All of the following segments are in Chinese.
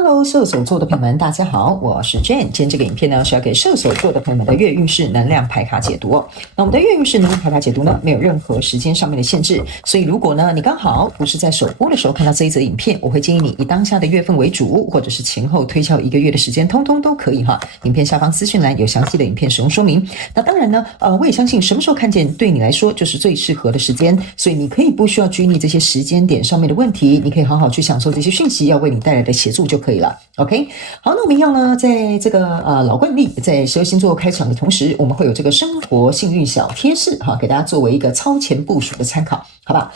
Hello， 射手座的朋友們，大家好，我是 Jane。今天這個影片呢，是要給射手座的朋友們的月運勢能量牌卡解讀哦。那我們的月運勢能量牌卡解讀呢，沒有任何時間上面的限制，所以如果呢你剛好不是在首播的時候看到這一則影片，我會建議你以當下的月份為主，或者是前後推敲1個月的時間，通通都可以哈。影片下方資訊欄有詳細的影片使用說明。那當然呢，我也相信什麼時候看見對你來說就是最適合的時間，所以你可以不需要拘泥這些時間點上面的問題，你可以好好去享受這些訊息要為你帶來的協助就可以了。OK， 好，那我們一樣呢，在這個老慣例，在12星座開場的同時，我們會有這個生活幸運小貼士哈，給大家作為一個超前部署的參考，好吧？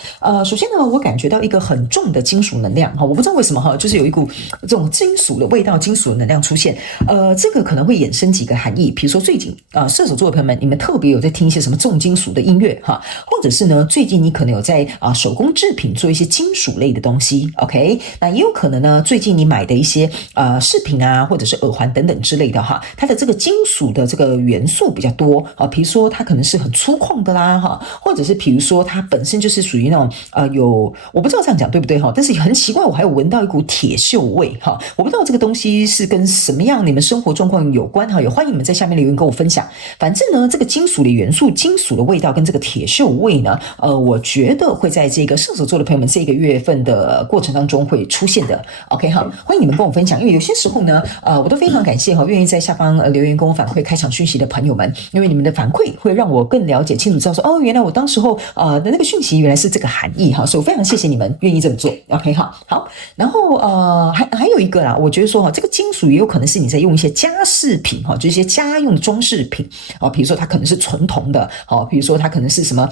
首先呢，我感覺到一個很重的金屬能量哈，我不知道為什麼哈，就是有一股這種金屬的味道、金屬的能量出現。這個可能會衍生幾個含義，比如說最近射手座的朋友們，你們特別有在聽一些什麼重金屬的音樂哈，或者是呢，最近你可能有在手工製品做一些金屬類的東西 ，OK？ 那也有可能呢，最近你買的一些飾品啊，或者是耳環等等之類的哈，它的這個金屬的這個元素比較多啊，比如說它可能是很粗獷的啦哈，或者是比如說它本身就是屬於那種我不知道這樣講對不對哈，但是很奇怪，我還有聞到一股鐵鏽味哈，我不知道這個東西是跟什麼樣你們生活狀況有關哈，也歡迎你們在下面留言跟我分享。反正呢，這個金屬的元素、金屬的味道跟這個鐵鏽味呢，我覺得會在這個射手座的朋友們這個月份的過程當中會出現的。OK 哈，歡迎你們跟我分享，因為有些時候呢，我都非常感謝哈，願意在下方留言跟我反饋開場訊息的朋友們，因為你們的反饋會讓我更了解清楚，知道說原來我當時候的那個訊息原來是這個含義哈，所以我非常謝謝你們願意這麼做。OK 哈，好，然後還有一個啦，我覺得說哈，這個金屬也有可能是你在用一些家飾品哈，就是一些家用的裝飾品啊，比如說它可能是純銅的，好，比如說它可能是什麼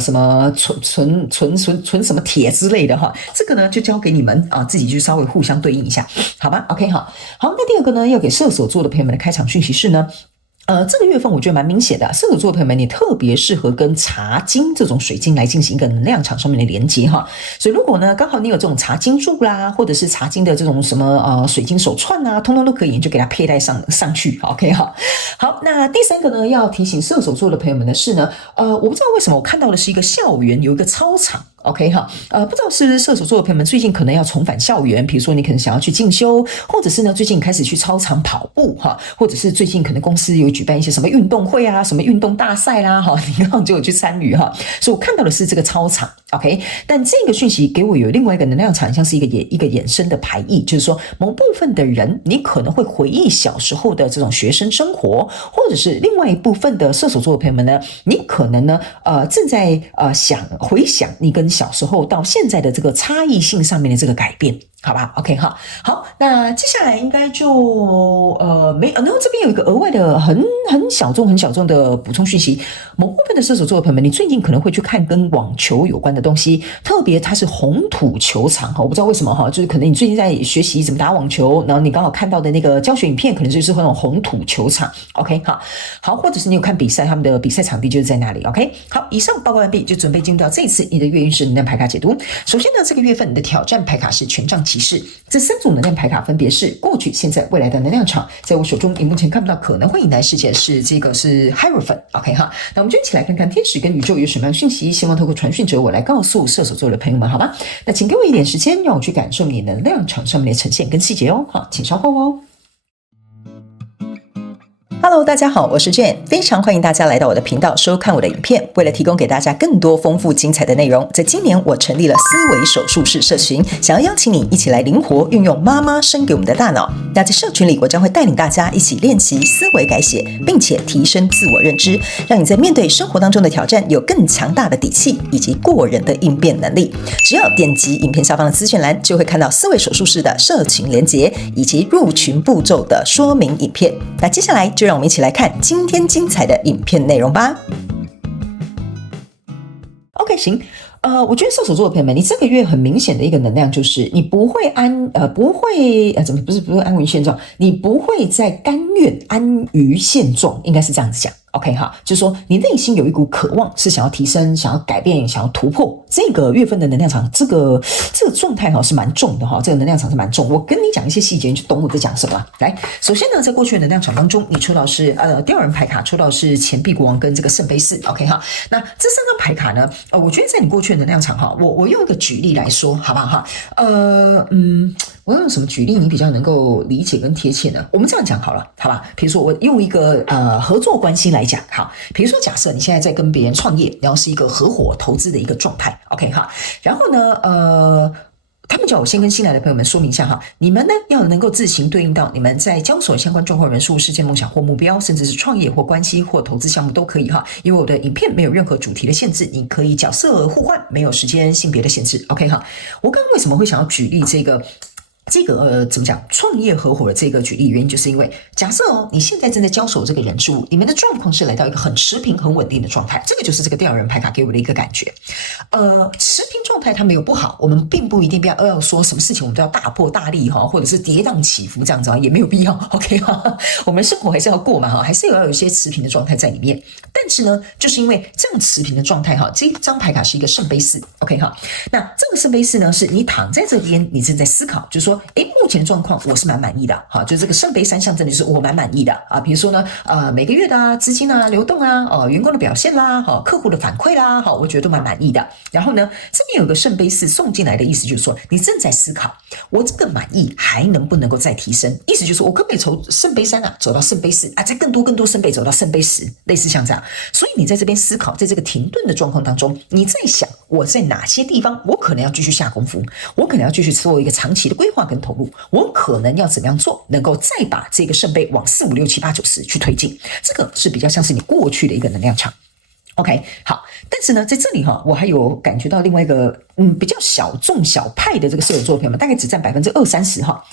什麼純什麼鐵之類的哈，這個呢就交給你們自己去稍微互相對應一下，好吧 ？OK 好，那第二個呢，要給射手座的朋友們的開場訊息是呢。這個月份我覺得蠻明顯的，射手座的朋友們，你特別適合跟茶金這種水晶來進行一個能量場上面的連接哈。所以如果呢，剛好你有這種茶金柱啦，或者是茶金的這種什麼水晶手串啊，通通都可以，你就給它佩戴上去 ，OK 哈。好，那第三個呢，要提醒射手座的朋友們的是呢，我不知道為什麼我看到的是一個校園有一個操場。OK 哈，不知道是不是射手座的朋友們最近可能要重返校園，比如說你可能想要去進修，或者是呢最近開始去操場跑步哈，或者是最近可能公司有舉辦一些什麼運動會啊，什麼運動大賽啦哈，你剛好就有去參與哈，所以我看到的是這個操場 OK， 但這個訊息給我有另外一個能量場，像是一個衍生的排異，就是說某部分的人你可能會回憶小時候的這種學生生活，或者是另外一部分的射手座的朋友們呢，你可能呢正在回想你跟小時候到現在的這個差異性上面的這個改變，好吧 ？OK 哈，好，那接下來應該就然後這邊有一個額外的很小眾的補充訊息，某部分的射手座的朋友們，你最近可能会去看跟網球有關的東西，特別它是紅土球場哈，我不知道為什麼哈，就是可能你最近在學習怎麼打網球，然後你剛好看到的那個教學影片，可能就是那種紅土球場 ，OK 好，或者是你有看比賽，他們的比賽場地就是在那裡 ，OK 好，以上報告完畢，就準備進入到這一次你的月運勢能量牌卡解讀。首先呢，這個月份你的挑戰牌卡是權杖騎士，這3組能量牌卡分別是過去、現在、未來的能量場。在我手中，你目前看不到可能會引來事件是這個是 Hierophant，OK 哈。那我们就一起來看看天使跟宇宙有什麼樣的訊息，希望透過傳訊者我來告訴射手座的朋友們，好嗎？那請給我一點時間，讓我去感受你能量場上面的呈現跟細節哦。好，請稍後哦。Hello， 大家好，我是 Jane， 非常歡迎大家來到我的頻道收看我的影片。為了提供給大家更多豐富精彩的內容，在今年我成立了思維手術室社群，想要邀請你一起來靈活運用媽媽生給我們的大腦。那在社群裡，我將會帶領大家一起練習思維改寫，並且提升自我認知，讓你在面對生活當中的挑戰有更強大的底氣以及過人的應變能力。只要點擊影片下方的資訊欄，就會看到思維手術室的社群連結以及入群步驟的說明影片。那接下來就讓我們一起來看今天精彩的影片內容吧。OK， 行，我覺得射手座的朋友們，你這個月很明顯的一個能量就是你不會不會安於現狀，你不會再甘願安於現狀，應該是這樣子講。OK 哈，就是說你內心有一股渴望，是想要提升、想要改變、想要突破。這個月份的能量場，這個狀態哈是蠻重的哈，這個能量場是蠻重。我跟你講一些細節，你就懂我在講什麼。來，首先呢，在過去的能量場當中，你抽到是吊人牌卡，抽到是錢幣國王跟這個聖杯四。OK 哈，那這3張牌卡呢，我覺得在你過去的能量場哈，我用一個舉例來說，好不好哈？我要用什麼舉例你比較能夠理解跟貼切呢？我們這樣講好了，好吧？比如說我用一個合作關係來講，好，比如說假設你現在在跟別人創業，然後是一個合夥投資的一個狀態 ，OK 哈，然後呢他們叫我先跟新來的朋友們說明一下哈，你們呢要能夠自行對應到你們在交手相關狀況、人數、事件、夢想或目標，甚至是創業或關係或投資項目都可以哈。因為我的影片沒有任何主題的限制，你可以角色互換，沒有時間、性別的限制。OK 哈，我剛剛為什麼會想要舉例這個怎麼講創業合夥的這個舉例，原因就是因為假設你現在正在交手這個人事物，你們的狀況是來到一個很持平、很穩定的狀態，這個就是這個第二人牌卡給我的一個感覺。持平狀態它沒有不好，我們並不一定要說什麼事情我們都要大破大立哈，或者是跌宕起伏這樣子啊，也沒有必要。OK 哈，我們生活還是要過嘛哈，還是要有一些持平的狀態在裡面。但是呢，就是因為這樣持平的狀態哈，這張牌卡是一個聖杯四 ，OK 哈，那這個聖杯四呢，是你躺在這邊，你正在思考，就是說，目前的狀況我是蠻滿意的，哈，就這個聖杯三象徵的就是我蠻滿意的啊，比如說呢，每個月的資金啊流動啊，員工的表現啦，客戶的反饋啦，好，我覺得都蠻滿意的。然後呢，這邊有個聖杯四送進來的意思就是說，你正在思考，我這個滿意還能不能夠再提升？意思就是說我可不可以從聖杯三走到聖杯四啊，再更多聖杯走到聖杯10，類似像這樣。所以你在這邊思考，在這個停頓的狀況當中，你在想我在哪些地方我可能要繼續下功夫，我可能要繼續做一個長期的規劃跟投入，我可能要怎麼樣做，能夠再把這個聖杯往4、5、6、7、8、9、10去推進，這個是比較像是你過去的一個能量場。OK， 好，但是呢，在這裡哈，我還有感覺到另外一個比較小眾小派的這個射手座朋友們，大概只佔20-30%哈。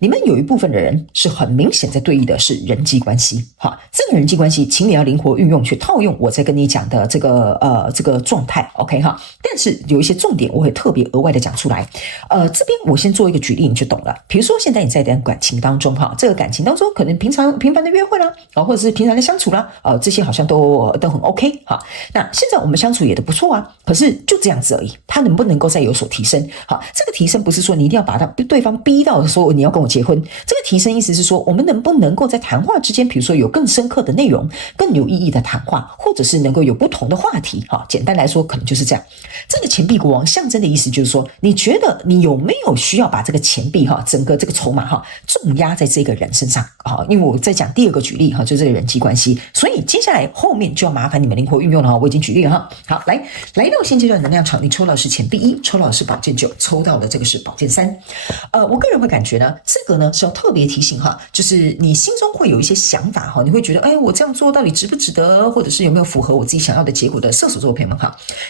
你們有一部分的人是很明顯在對應的是人際關係，哈，這個人際關係，請你要靈活運用，去套用我在跟你講的這個狀態 ，OK 哈。但是有一些重點我會特別額外的講出來，這邊我先做一個舉例，你就懂了。比如說現在你在一段感情當中，哈，這個感情當中可能頻繁的約會啦，或者是平常的相處啦，這些好像都很 OK 哈。那現在我們相處也都不錯啊，可是就這樣子而已，他能不能夠再有所提升？好，這個提升不是說你一定要把對方逼到說你要跟我結婚，這個提升意思是說，我們能不能夠在談話之間，比如說有更深刻的內容、更有意義的談話，或者是能夠有不同的話題。簡單來說，可能就是這樣。這個錢幣國王象徵的意思就是說，你覺得你有沒有需要把這個錢幣整個這個籌碼重壓在這個人身上？因為我在講第二個舉例就是這個人際關係，所以接下來後面就要麻煩你們靈活運用了。我已經舉例了。好，來到現階段能量場，你抽到的是錢幣1，抽到的是寶劍9，抽到的這個是寶劍3。我個人會感覺呢，這個呢是要特別提醒就是你心中會有一些想法你會覺得我這樣做到底值不值得，或者是有沒有符合我自己想要的結果的射手座朋友們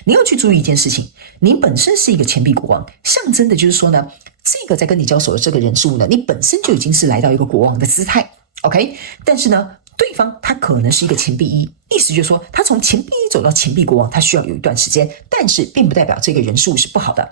你要去注意一件事情，你本身是一個錢幣國王，象徵的就是說呢，這個在跟你交手的這個人事物呢，你本身就已經是來到一個國王的姿態 ，OK， 但是呢，對方他可能是一個錢幣1，意思就是說他從錢幣1走到錢幣國王，他需要有一段時間，但是並不代表這個人事物是不好的。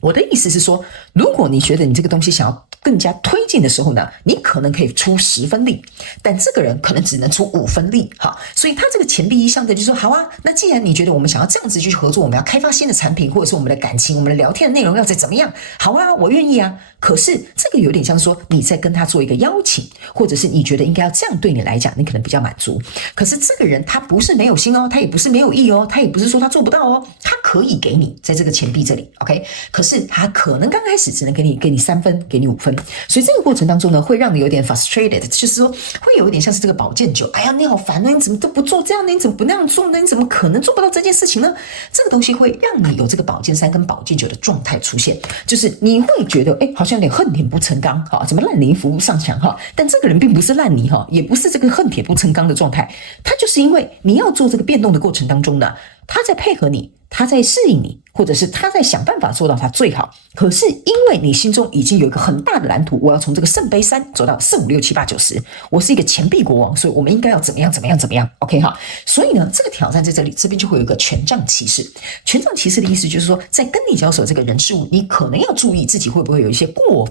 我的意思是說，如果你覺得你這個東西想要更加推進的時候呢，你可能可以出10分力，但這個人可能只能出5分力，所以他這個錢幣1象徵就是說，好啊，那既然你覺得我們想要這樣子去合作，我們要開發新的產品，或者是我們的感情、我們的聊天的內容要再怎麼樣，好啊，我願意啊。可是這個有點像說你在跟他做一個邀請，或者是你覺得應該要這樣對你來講，你可能比較滿足。可是這個人他不是沒有心哦，他也不是沒有意哦，他也不是說他做不到哦，他可以給你在這個錢幣這裡 ，OK， 可是他可能剛開始只能給你3分，給你5分，所以這個過程當中呢，會讓你有點 frustrated， 就是說會有一點像是這個寶劍9，哎呀，你好煩哦，你怎麼都不做這樣呢？你怎麼不那樣做呢？你怎麼可能做不到這件事情呢？這個東西會讓你有這個寶劍3跟寶劍9的狀態出現，就是你會覺得，好像有點恨鐵不成鋼，怎麼爛泥扶不上牆，但這個人並不是爛泥，也不是這個恨鐵不成鋼的狀態，他就是因為你要做這個變動的過程當中呢，他在配合你，他在適應你，或者是他在想辦法做到他最好。可是因為你心中已經有一個很大的藍圖，我要從這個聖杯3走到4、5、6、7、8、9、10，我是一個錢幣國王，所以我們應該要怎麼樣 OK 哈。所以呢，這個挑戰在這裡，這邊就會有一個權杖騎士。權杖騎士的意思就是說，在跟你交手這個人事物，你可能要注意自己會不會有一些過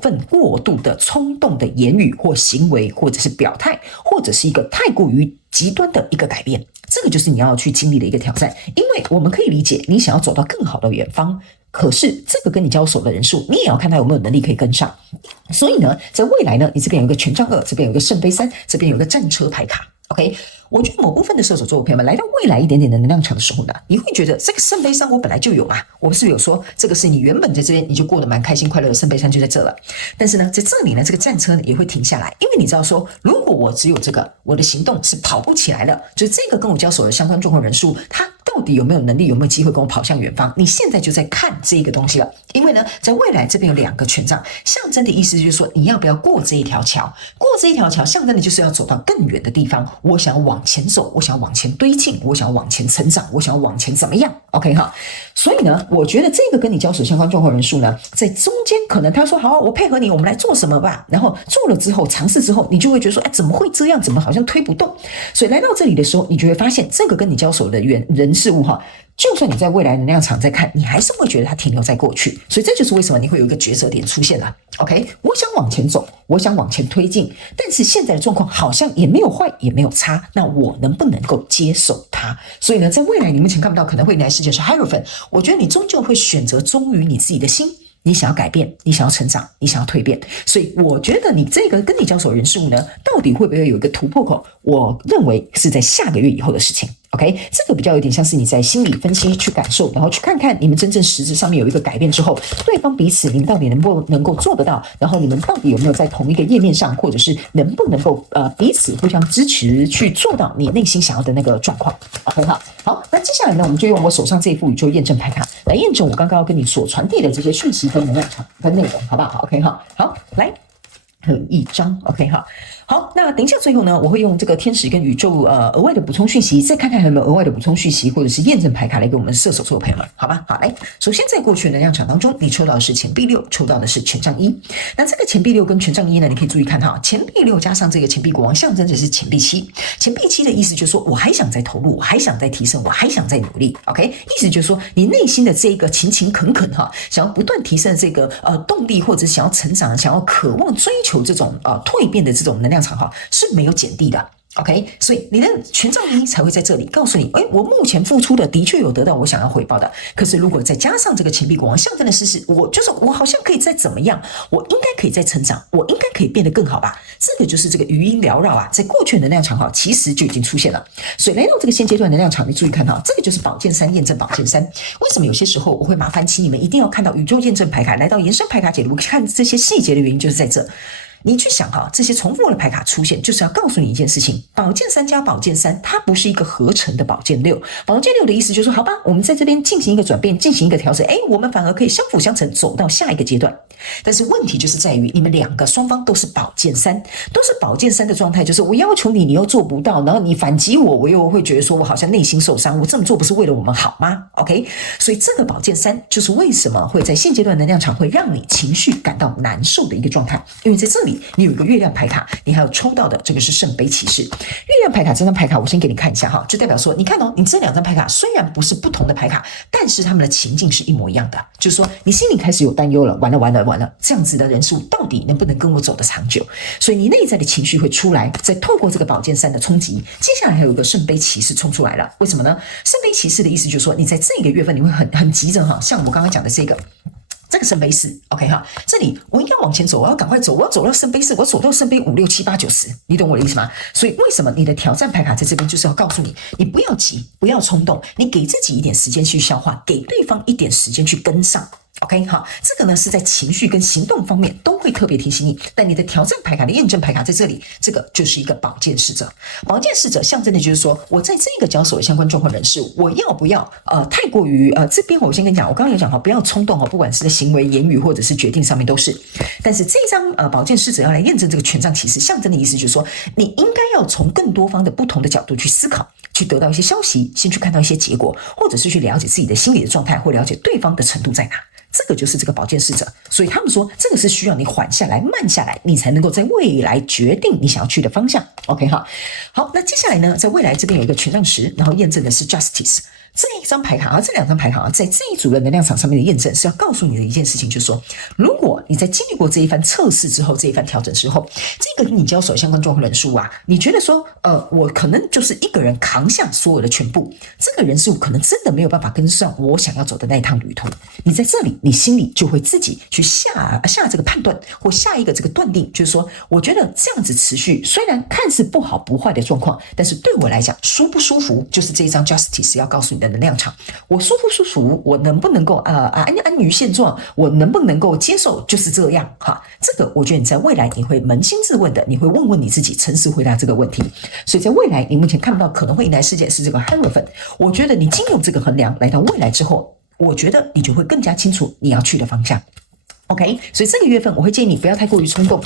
度的衝動的言語或行為，或者是表態，或者是一個太過於極端的一個改變。這個就是你要去經歷的一個挑戰，因為我們可以理解你想要走到更好的遠方，可是這個跟你交手的人數，你也要看他有沒有能力可以跟上。所以呢，在未來呢，你這邊有一個權杖2，這邊有一個聖杯3，這邊有一個戰車牌卡。OK，我覺得某部分的射手座的朋友們來到未來一點點的能量場的時候呢，你會覺得這個聖杯三我本來就有嘛，我是不是有說這個是你原本在這邊你就過得蠻開心快樂的，聖杯三就在這了。但是呢，在這裡呢，這個戰車呢也會停下來，因為你知道說，如果我只有這個，我的行動是跑不起來的，就是這個跟我交手的相關狀況人數，他到底有沒有能力，有沒有機會跟我跑向遠方？你現在就在看這個東西了，因為呢，在未來這邊有2個權杖，象徵的意思就是說，你要不要過這一條橋？過這一條橋，象徵的就是要走到更遠的地方。我想要往前走，我想要往前推進，我想要往前成長，我想要往前怎麼樣 ？OK 哈，所以呢，我覺得這個跟你交手相關狀況人數呢，在中間可能他說好，我配合你，我們來做什麼吧。然後做了之後，嘗試之後，你就會覺得說，哎，怎麼會這樣？怎麼好像推不動？所以來到這裡的時候，你就會發現，這個跟你交手的人事物哈。就算你在未來能量場在看，你還是會覺得它停留在過去，所以這就是為什麼你會有一個抉擇點出現了。OK， 我想往前走，我想往前推進，但是現在的狀況好像也沒有壞，也沒有差，那我能不能夠接受它？所以呢，在未來你目前看不到可能會迎來世界是 Hierophant， 我覺得你終究會選擇忠於你自己的心。你想要改變，你想要成長，你想要蛻變，所以我覺得你這個跟你交手的人事物呢，到底會不會有一個突破口？我認為是在下個月以後的事情。OK， 這個比較有點像是你在心理分析去感受，然後去看看你們真正實質上面有一個改變之後，對方彼此你們到底能夠做得到，然後你們到底有沒有在同一個頁面上，或者是能不能夠彼此互相支持去做到你內心想要的那個狀況。OK 好，那接下來呢，我們就用我手上這一副宇宙驗證牌卡來驗證我剛剛要跟你所傳遞的這些訊息跟能量場跟內容，好不好？OK 好，來。還有1張 ，OK 好，那等一下最後呢，我會用這個天使跟宇宙額外的補充訊息，再看看有沒有額外的補充訊息或者是驗證牌卡來給我們射手座的朋友們，好吧？好，來，首先在過去的能量場當中，你抽到的是錢幣6，抽到的是權杖1。那這個錢幣6跟權杖1呢，你可以注意看哈，錢幣6加上這個錢幣國王，象徵着是錢幣7。錢幣7的意思就是說我還想再投入，我還想再提升，我還想再努力 ，OK？ 意思就是說你內心的這個勤勤懇懇哈，想要不斷提升的這個動力，或者想要成長，想要渴望追求這種蛻變的這種能量場哈，是沒有減低的。OK， 所以你的權杖1才會在這裡告訴你，我目前付出的確有得到我想要回報的。可是如果再加上這個錢幣國王，象徵的是我好像可以再怎麼樣，我應該可以再成長，我應該可以變得更好吧？這個就是這個餘音繚繞啊，在過去的能量場哈，其實就已經出現了。所以來到這個現階段能量場，你注意看哈，這個就是寶劍3驗證寶劍3。為什麼有些時候我會麻煩請你們一定要看到宇宙驗證牌卡，來到延伸牌卡解讀看這些細節的原因，就是在這。你去想哈，這些重複的牌卡出現，就是要告訴你一件事情：寶劍3加寶劍3，它不是一個合成的寶劍6。寶劍6的意思就是說，好吧，我們在這邊進行一個轉變，進行一個調整，我們反而可以相輔相成，走到下一個階段。但是問題就是在於，你們兩個雙方都是寶劍3，都是寶劍3的狀態，就是我要求你，你又做不到，然後你反擊我，我又會覺得說我好像內心受傷，我這麼做不是為了我們好嗎 ？OK， 所以這個寶劍3就是為什麼會在現階段能量場會讓你情緒感到難受的一個狀態，因為在這裡你有一個月亮牌卡，你還有抽到的這個是聖杯騎士。月亮牌卡這張牌卡我先給你看一下哈，就代表說你看你這2張牌卡雖然不是不同的牌卡，但是他們的情境是一模一樣的，就是說你心裡開始有擔憂了，完了，這樣子的人數到底能不能跟我走得長久？所以你內在的情緒會出來，再透過這個寶劍3的衝擊，接下來還有一個聖杯騎士衝出來了。為什麼呢？聖杯騎士的意思就是說你在這個月份你會很急着哈，像我剛剛講的這個聖杯4 ，OK 哈，這裡我應該往前走，我要趕快走，我要走到聖杯4，我要走到聖杯5、6、7、8、9、10，你懂我的意思嗎？所以為什麼你的挑戰牌卡在這邊就是要告訴你，你不要急，不要衝動，你給自己一點時間去消化，給對方一點時間去跟上。OK， 好，這個呢是在情緒跟行動方面都會特別提醒你。但你的挑戰牌卡的驗證牌卡在這裡，這個就是一個寶劍侍者。寶劍侍者象徵的就是說，我在這個交手的相關狀況人士，我要不要太過於這邊我先跟你講，我剛剛有講哈，不要衝動哈，不管是在行為、言語或者是決定上面都是。但是這張寶劍侍者要來驗證這個權杖騎士，象徵的意思就是說，你應該要從更多方的不同的角度去思考，去得到一些消息，先去看到一些結果，或者是去了解自己的心理的狀態，或了解对方的程度在哪。這個就是這個寶劍侍者，所以他們說這個是需要你緩下來、慢下來，你才能夠在未來決定你想要去的方向。OK 好，那接下來呢，在未來這邊有一個權杖10，然後驗證的是 Justice。這一張牌卡啊，這兩張牌卡啊，在這一組的能量場上面的驗證是要告訴你的一件事情，就是說，如果你在經歷過這一番測試之後，這一番調整之後，這個跟你交手相關狀況人數啊，你覺得說，我可能就是一個人扛下所有的全部，這個人數可能真的沒有辦法跟上我想要走的那一趟旅途。你在這裡，你心裡就會自己去下這個判斷，或下一個這個斷定，就是說，我覺得這樣子持續，雖然看似不好不壞的狀況，但是對我來講，舒不舒服，就是這一張 Justice 要告訴你的能量場，我舒不舒服，我能不能夠安於現狀，我能不能夠接受，就是這樣哈。這個我覺得你在未來你會捫心自問的，你會問問你自己，誠實回答這個問題。所以在未來你目前看不到可能會迎來事件是這個 Hierophant，我覺得你經由這個衡量來到未來之後，我覺得你就會更加清楚你要去的方向。OK， 所以這個月份我會建議你不要太過於衝動，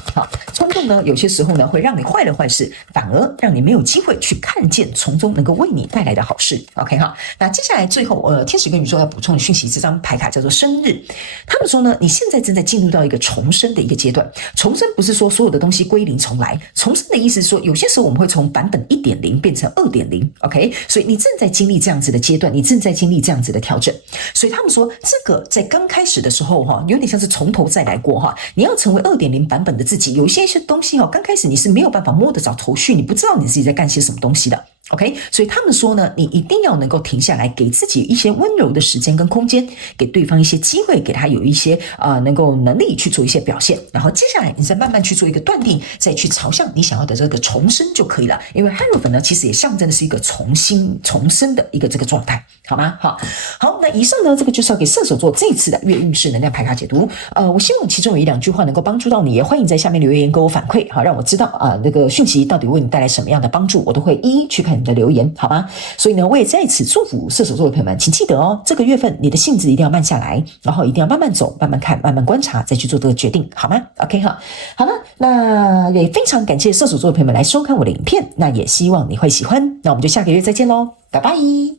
衝動呢有些時候呢會讓你壞了壞事，反而讓你沒有機會去看見從中能夠為你帶來的好事。OK 哈，那接下來最後天使跟宇宙要補充的訊息，這張牌卡叫做生日。他們說呢，你現在正在進入到一個重生的一個階段。重生不是說所有的東西歸零重來，重生的意思是說有些時候我們會從版本 1.0 變成 2.0。OK， 所以你正在經歷這樣子的階段，你正在經歷這樣子的調整。所以他們說這個在剛開始的時候有點像是從頭再來過哈，你要成為 2.0 版本的自己，有一些東西剛開始你是沒有辦法摸得着頭緒，你不知道你自己在幹些什麼東西的。OK， 所以他們說呢，你一定要能夠停下來，給自己一些溫柔的時間跟空間，給對方一些機會，給他有一些能夠能力去做一些表現，然後接下來你再慢慢去做一個斷定，再去朝向你想要的這個重生就可以了。因為 Hierophant 呢，其實也象徵的是一個重生的一個這個狀態，好嗎？好，那以上呢，這個就是要給射手座這一次的月運勢能量牌卡解讀。我希望其中有1-2句話能夠幫助到你，也歡迎在下面留言給我反饋，好，讓我知道那個訊息到底為你帶來什麼樣的幫助，我都會一一去看你的留言，好嗎？所以呢，我也在此祝福射手座的朋友們，請記得哦，這個月份你的性子一定要慢下來，然後一定要慢慢走，慢慢看，慢慢觀察，再去做這個決定，好嗎 ？OK 哈，好了，那也非常感謝射手座的朋友們來收看我的影片，那也希望你會喜歡，那我們就下個月再見嘍，拜拜。